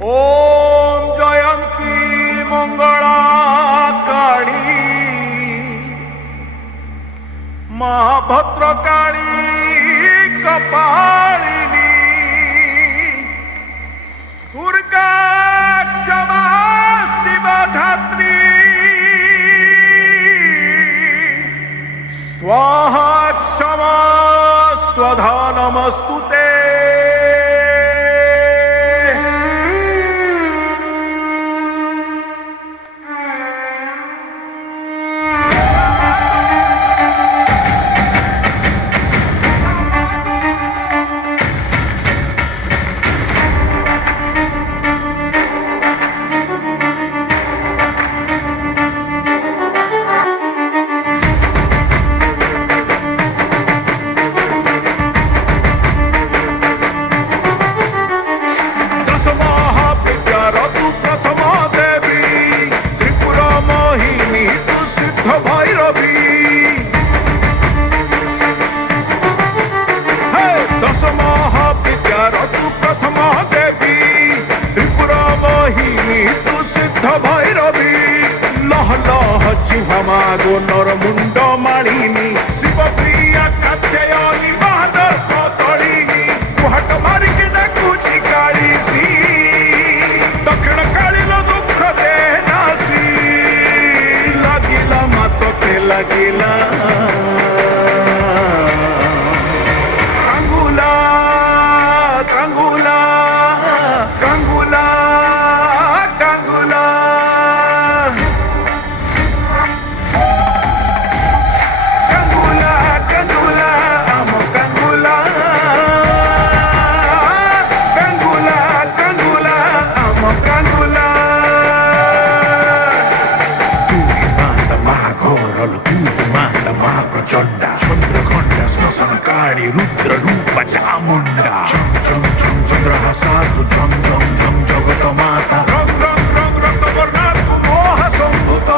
ओम जयंती मंगला काली माँ भद्रकाली कपालिनी दुर्गा क्षमा शिवधात्री स्वाहा क्षमा स्वधा नमस्तुते। मागो नर मुंड मालिनी शिवप्रिया कात्यायनी बहादुर पतलिनी कुहाट मारिक डाकुची काळीसी दक्षिण काळील दुःख दे नासी लागिला मातोते लागिला कांगुला कांगुला कांगुला कांगुला चंडा चंद्रखंड स्मशान काळी रुद्र रूप चामुंडा झं झं झं चंद्रहासा तू झं झं झं जगत माता रंग रंग रंग रंग वर्णा तू मोह संभूत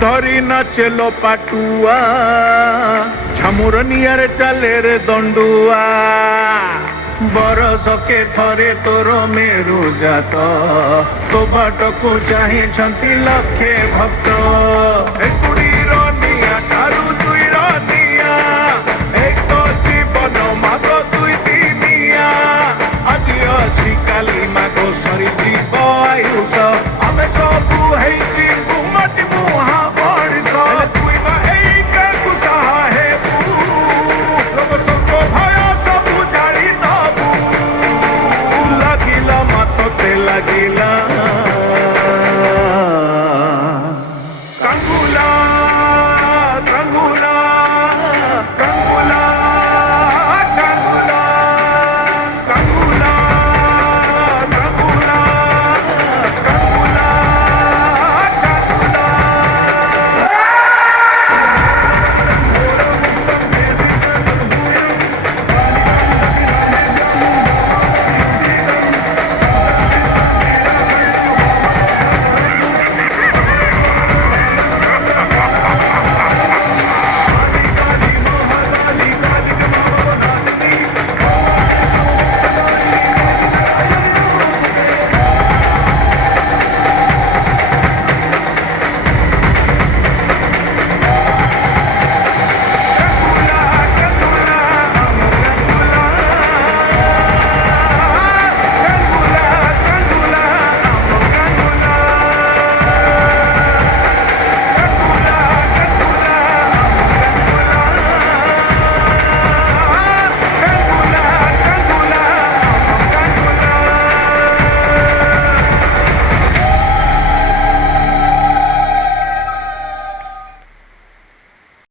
धरी नाचेलो पाटुआ छामुर नियारे चले रे दंडुआ बरस के थरे तोर मेरु जात तो बाट को चाहे लक्षे भक्त।